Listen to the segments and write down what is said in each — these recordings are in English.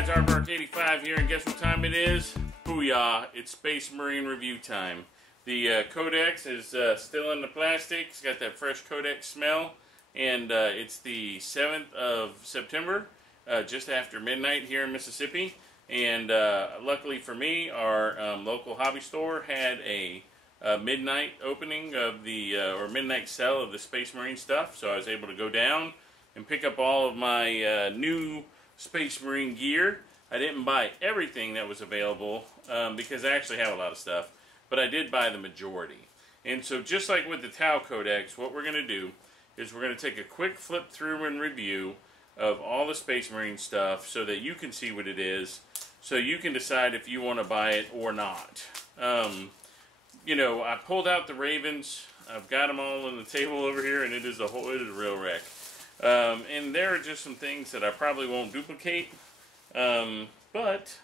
guys, Aardvark85 here, and guess what time it is? Booyah! It's Space Marine review time. The Codex is still in the plastic. It's got that fresh Codex smell, and it's the 7th of September, just after midnight here in Mississippi. And luckily for me, our local hobby store had a midnight opening of the, or midnight sale of the Space Marine stuff, so I was able to go down and pick up all of my new Space Marine gear. I didn't buy everything that was available because I actually have a lot of stuff, but I did buy the majority. And so just like with the Tau Codex, what we're going to do is we're going to take a quick flip through and review of all the Space Marine stuff so that you can see what it is, so you can decide if you want to buy it or not. You know, I pulled out the Ravens. I've got them all on the table over here, and it is a real wreck. And there are just some things that I probably won't duplicate, but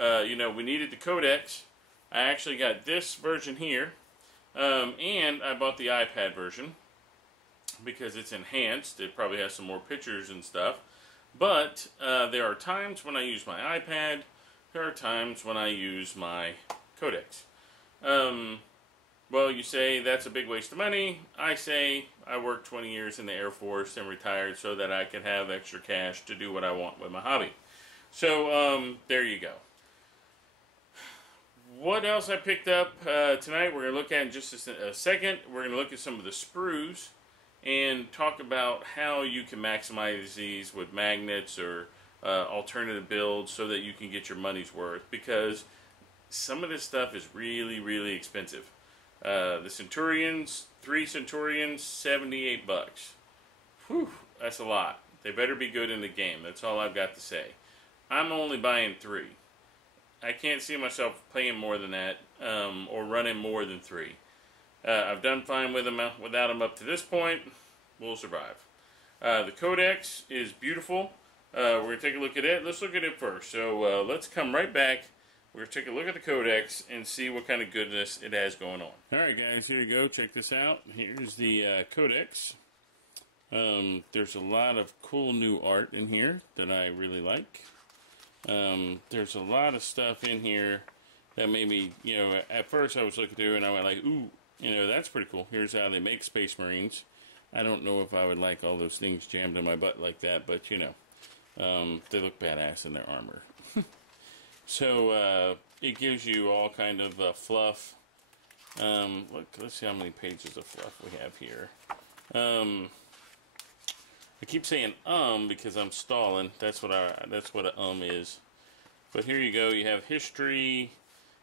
you know, we needed the Codex. I actually got this version here, and I bought the iPad version because it's enhanced. It probably has some more pictures and stuff, but there are times when I use my iPad, there are times when I use my Codex. Well, you say that's a big waste of money. I say I worked 20 years in the Air Force and retired so that I could have extra cash to do what I want with my hobby. So, there you go. What else I picked up tonight, we're going to look at in just a second. We're going to look at some of the sprues and talk about how you can maximize these with magnets or alternative builds so that you can get your money's worth, because some of this stuff is really, really expensive. The Centurions, 3 Centurions, $78. Whew, that's a lot. They better be good in the game. That's all I've got to say. I'm only buying 3. I can't see myself paying more than that, or running more than 3. I've done fine with them without them up to this point. We'll survive. The Codex is beautiful. We're going to take a look at it. Let's look at it first. So let's come right back. We're going to take a look at the Codex and see what kind of goodness it has going on. Alright guys, here you go. Check this out. Here's the Codex. There's a lot of cool new art in here that I really like. There's a lot of stuff in here that made me, you know, at first I was looking through and I went like, ooh, you know, that's pretty cool. Here's how they make Space Marines. I don't know if I would like all those things jammed in my butt like that, but you know, they look badass in their armor. So, it gives you all kind of fluff. Look, let's see how many pages of fluff we have here. I keep saying because I'm stalling. That's what a is. But here you go. You have history.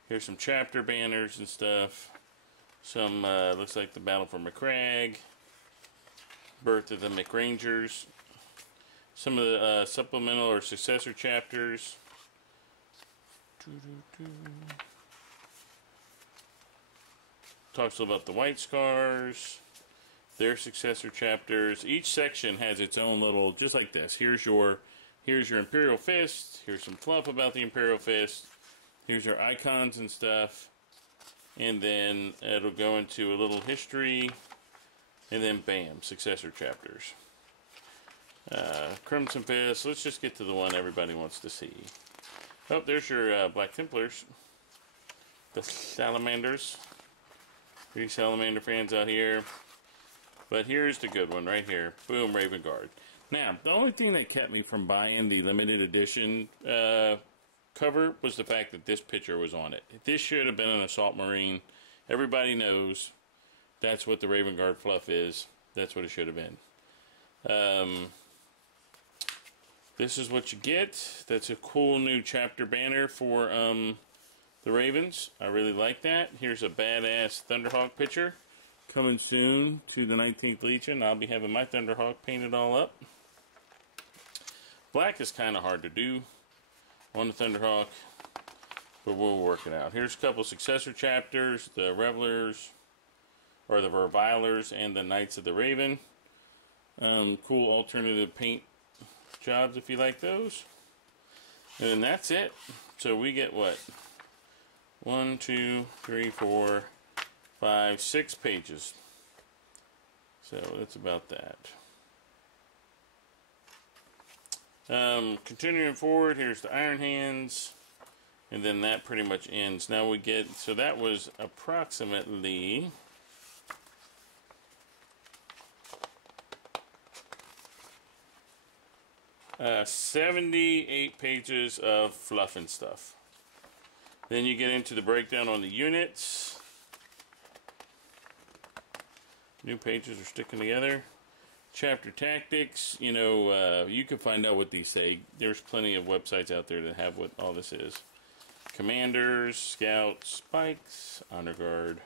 Here's some chapter banners and stuff. Some looks like the Battle for McCrag, Birth of the McRangers. Some of the supplemental or successor chapters. Talks about the White Scars, their successor chapters. Each section has its own little, just like this. Here's your Imperial Fist. Here's some fluff about the Imperial Fist. Here's your icons and stuff. And then it'll go into a little history. And then bam, successor chapters. Crimson Fist. Let's just get to the one everybody wants to see. Oh, there's your Black Templars. The Salamanders. Three Salamander fans out here. But here's the good one right here. Boom, Vanguard. Now, the only thing that kept me from buying the limited edition cover was the fact that this picture was on it. This should have been an Assault Marine. Everybody knows that's what the Vanguard fluff is. That's what it should have been. This is what you get. That's a cool new chapter banner for the Ravens. I really like that. Here's a badass Thunderhawk picture. Coming soon to the 19th Legion. I'll be having my Thunderhawk painted all up. Black is kind of hard to do on the Thunderhawk, but we'll work it out. Here's a couple successor chapters. The Revelers, or the Revilers, and the Knights of the Raven. Cool alternative paint jobs if you like those. And then that's it. So we get what? 1, 2, 3, 4, 5, 6 pages. So that's about that. Continuing forward, here's the Iron Hands, and then that pretty much ends. Now we get, so that was approximately 78 pages of fluff and stuff. Then you get into the breakdown on the units. New pages are sticking together. Chapter tactics, you know, you can find out what these say. There's plenty of websites out there that have what all this is. Commanders, scouts, spikes, honor guard.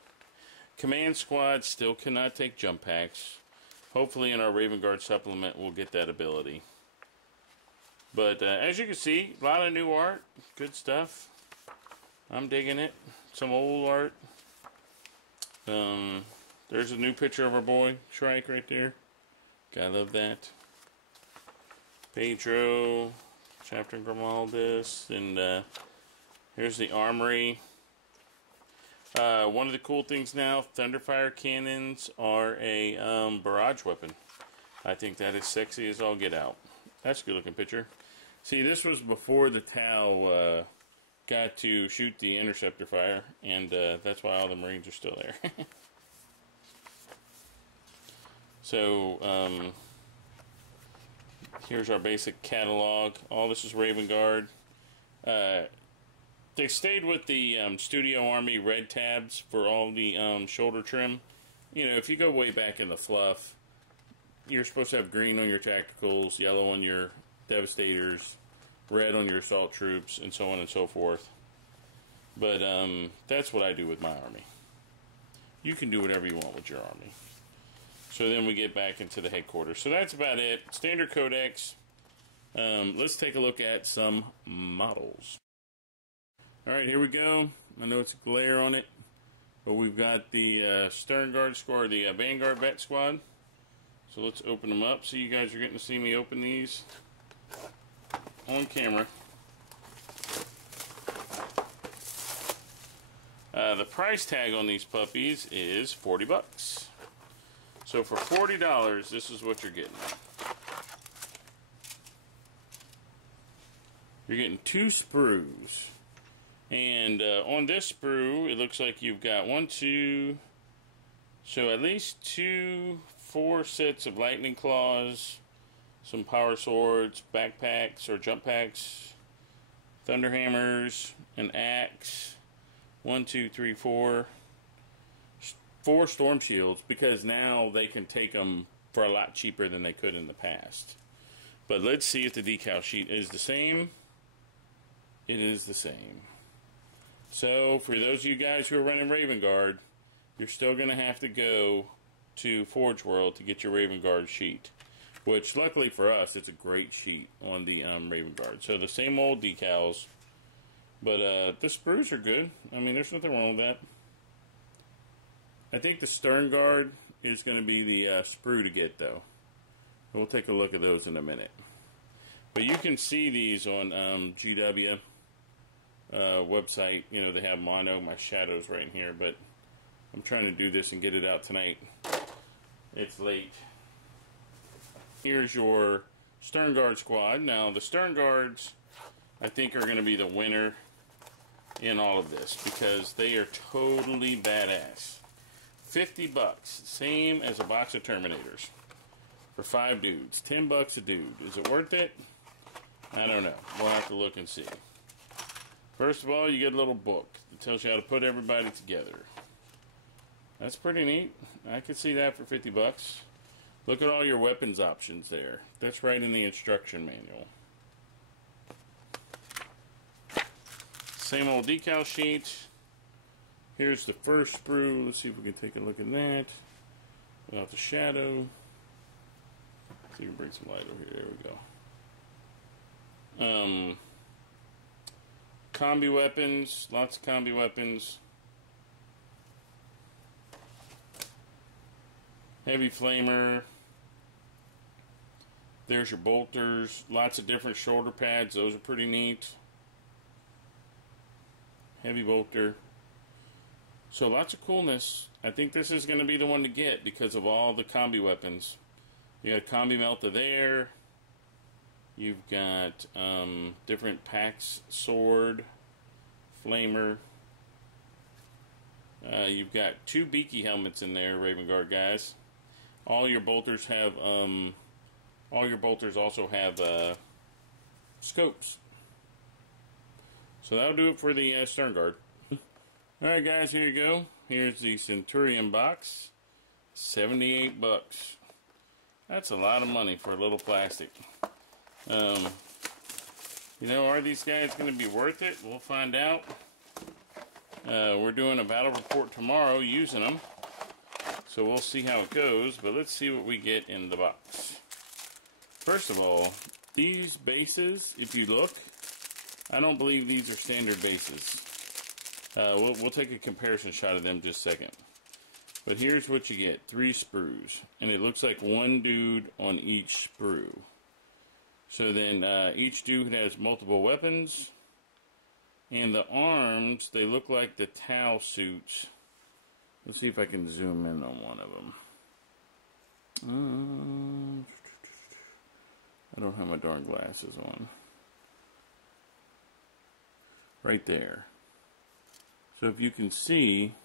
Command squad still cannot take jump packs. Hopefully in our Raven Guard supplement we'll get that ability. But as you can see, a lot of new art, good stuff. I'm digging it. Some old art. There's a new picture of our boy Shrike right there. Gotta love that. Pedro, Chapter Grimaldus, and here's the armory. One of the cool things now, Thunderfire cannons are a barrage weapon. I think that is sexy as all get out. That's a good looking picture. See, this was before the Tau got to shoot the interceptor fire, and that's why all the Marines are still there. So, here's our basic catalog. All this is Raven Guard. They stayed with the Studio Army red tabs for all the shoulder trim. You know, if you go way back in the fluff, you're supposed to have green on your tacticals, yellow on your Devastators, red on your assault troops, and so on and so forth. But that's what I do with my army. You can do whatever you want with your army. So then we get back into the headquarters. So that's about it. Standard Codex. Let's take a look at some models. Alright, here we go. I know it's a glare on it, but we've got the Sternguard squad, the Vanguard Vets squad. So let's open them up. So you guys are getting to see me open these on camera. The price tag on these puppies is 40 bucks. So for $40, this is what you're getting. You're getting 2 sprues. And on this sprue, it looks like you've got 1, 2, so at least 4 sets of lightning claws, some power swords, backpacks or jump packs, thunder hammers, an axe, 1, 2, 3, 4 storm shields, because now they can take them for a lot cheaper than they could in the past. But let's see if the decal sheet is the same. It is the same. So for those of you guys who are running Raven Guard, you're still going to have to go to Forge World to get your Raven Guard sheet, which luckily for us, it's a great sheet on the Raven Guard. So the same old decals, but the sprues are good. I mean, there's nothing wrong with that. I think the Sternguard is going to be the sprue to get, though. We'll take a look at those in a minute. But you can see these on GW website. You know, they have mono. My shadow's right in here, but I'm trying to do this and get it out tonight. It's late. Here's your Sternguard squad. Now, the Sternguards, I think, are going to be the winner in all of this, because they are totally badass. 50 bucks, same as a box of Terminators for 5 dudes. 10 bucks a dude. Is it worth it? I don't know. We'll have to look and see. First of all, you get a little book that tells you how to put everybody together. That's pretty neat. I could see that for 50 bucks. Look at all your weapons options there. That's right in the instruction manual. Same old decal sheet. Here's the first sprue. Let's see if we can take a look at that without the shadow. See if we can bring some light over here. There we go. Combi weapons. Lots of combi weapons. Heavy flamer. There's your bolters. Lots of different shoulder pads. Those are pretty neat. Heavy bolter. So lots of coolness. I think this is going to be the one to get because of all the combi weapons. You got combi melta there. You've got different packs, sword, flamer. You've got 2 beaky helmets in there, Raven Guard guys. All your bolters have also have scopes. So that'll do it for the Sternguard. Alright guys, here you go. Here's the Centurion box. 78 bucks. That's a lot of money for a little plastic. You know, are these guys going to be worth it? We'll find out. We're doing a battle report tomorrow using them. So we'll see how it goes, but let's see what we get in the box. First of all, these bases, if you look, I don't believe these are standard bases. We'll take a comparison shot of them just a second. But here's what you get. 3 sprues. And it looks like 1 dude on each sprue. So then each dude has multiple weapons. And the arms, they look like the Tau suits. Let's see if I can zoom in on one of them. I don't have my darn glasses on. Right there. So if you can see,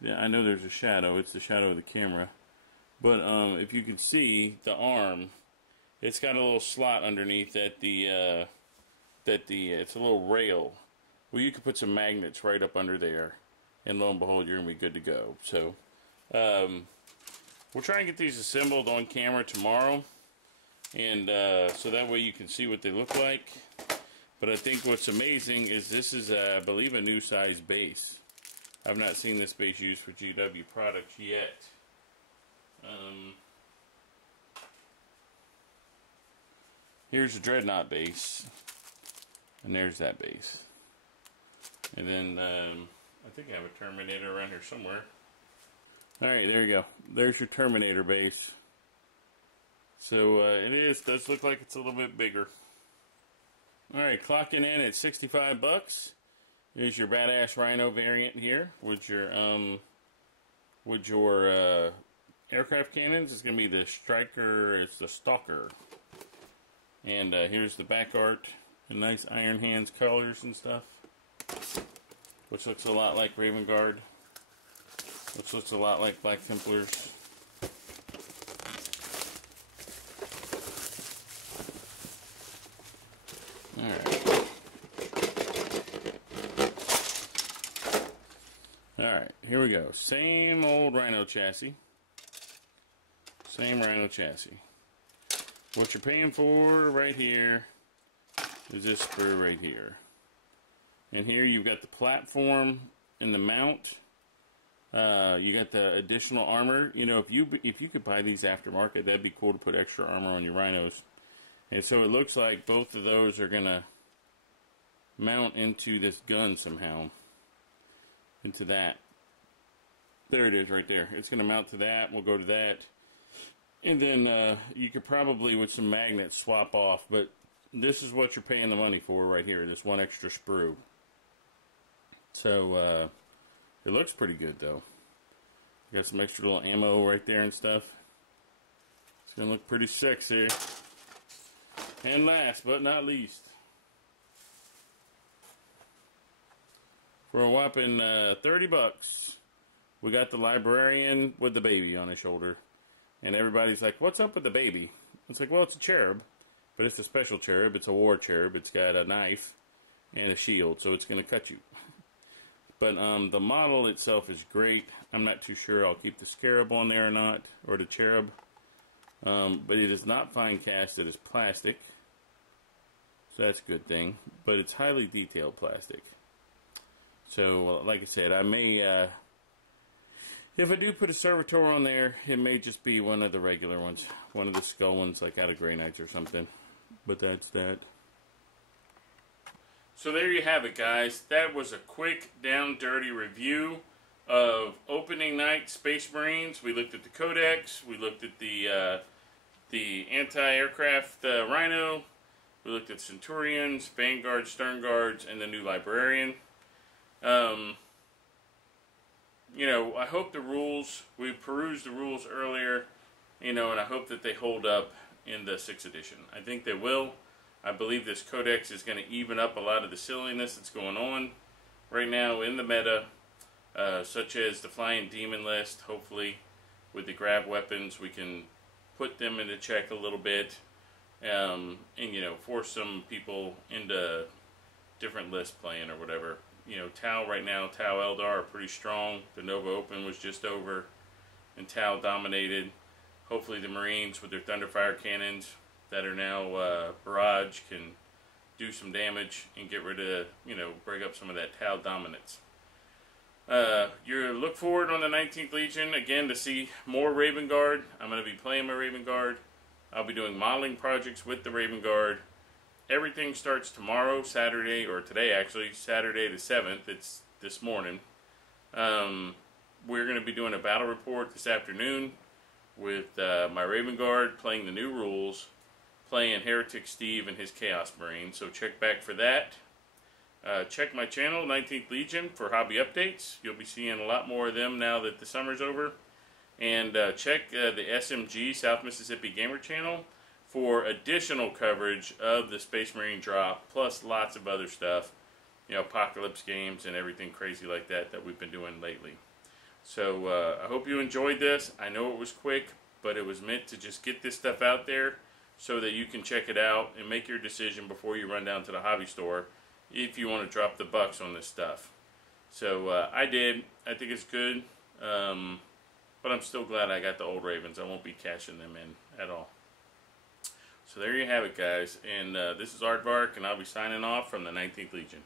yeah, I know there's a shadow. It's the shadow of the camera. But if you can see the arm, it's got a little slot underneath that it's a little rail. Well, you could put some magnets right up under there, and lo and behold, you're gonna be good to go. So we'll try and get these assembled on camera tomorrow, and so that way you can see what they look like. But I think what's amazing is this is, I believe, a new size base. I've not seen this base used for GW products yet. Here's a Dreadnought base. And there's that base. And then, I think I have a Terminator around here somewhere. Alright, there you go. There's your Terminator base. So, does look like it's a little bit bigger. Alright, clocking in at 65 bucks. Is your badass Rhino variant here with your aircraft cannons. It's gonna be the Striker. It's the Stalker. And here's the back art, the nice Iron Hands colors and stuff, which looks a lot like Raven Guard, which looks a lot like Black Templars. Alright, here we go. Same old Rhino chassis. Same Rhino chassis. What you're paying for right here is this sprue right here. And here you've got the platform and the mount. You got the additional armor. You know, if you could buy these aftermarket, that'd be cool to put extra armor on your Rhinos. And so it looks like both of those are gonna mount into this gun somehow. Into that. There it is right there. It's gonna mount to that. We'll go to that. And then you could probably, with some magnets, swap off. But this is what you're paying the money for right here. This one extra sprue. So, it looks pretty good, though. Got some extra little ammo right there and stuff. It's going to look pretty sexy. And last but not least, for a whopping 30 bucks, we got the Librarian with the baby on his shoulder. And everybody's like, what's up with the baby? It's like, well, it's a cherub. But it's a special cherub. It's a war cherub. It's got a knife and a shield, so it's going to cut you. But the model itself is great. I'm not too sure I'll keep the scarab on there or not, or the cherub. But it is not fine cast. It is plastic. So that's a good thing. But it's highly detailed plastic. So, like I said, I may... if I do put a servitor on there, it may just be one of the regular ones. One of the skull ones, like out of Grey Knights or something. But that's that. So there you have it, guys. That was a quick, down dirty review of opening night Space Marines. We looked at the Codex. We looked at the anti-aircraft Rhino. We looked at Centurions, Vanguard, Sternguards, and the new Librarian. You know, I hope the rules, we perused the rules earlier, you know, and I hope that they hold up in the 6th edition. I think they will. I believe this Codex is going to even up a lot of the silliness that's going on right now in the meta, such as the Flying Demon list. Hopefully, with the grab weapons, we can put them into check a little bit, and you know, force some people into different lists playing or whatever. You know, Tau right now, Tau Eldar are pretty strong. The Nova Open was just over, and Tau dominated. Hopefully, the Marines with their Thunderfire cannons that are now barrage can do some damage and get rid of, you know, break up some of that Tau dominance. You look forward on the 19th Legion again to see more Raven Guard. I'm going to be playing my Raven Guard. I'll be doing modeling projects with the Raven Guard. Everything starts tomorrow, Saturday, or today actually, Saturday the 7th. It's this morning. We're going to be doing a battle report this afternoon with my Raven Guard, playing the new rules, playing Heretic Steve and his Chaos Marine. So check back for that. Check my channel, 19th Legion, for hobby updates. You'll be seeing a lot more of them now that the summer's over. And check the SMG, South Mississippi Gamer channel, for additional coverage of the Space Marine drop, plus lots of other stuff. You know, Apocalypse games and everything crazy like that that we've been doing lately. So I hope you enjoyed this. I know it was quick, but it was meant to just get this stuff out there so that you can check it out and make your decision before you run down to the hobby store if you want to drop the bucks on this stuff. So I did. I think it's good, but I'm still glad I got the old Ravens. I won't be cashing them in at all. So there you have it, guys. And this is Aardvark, and I'll be signing off from the 19th Legion.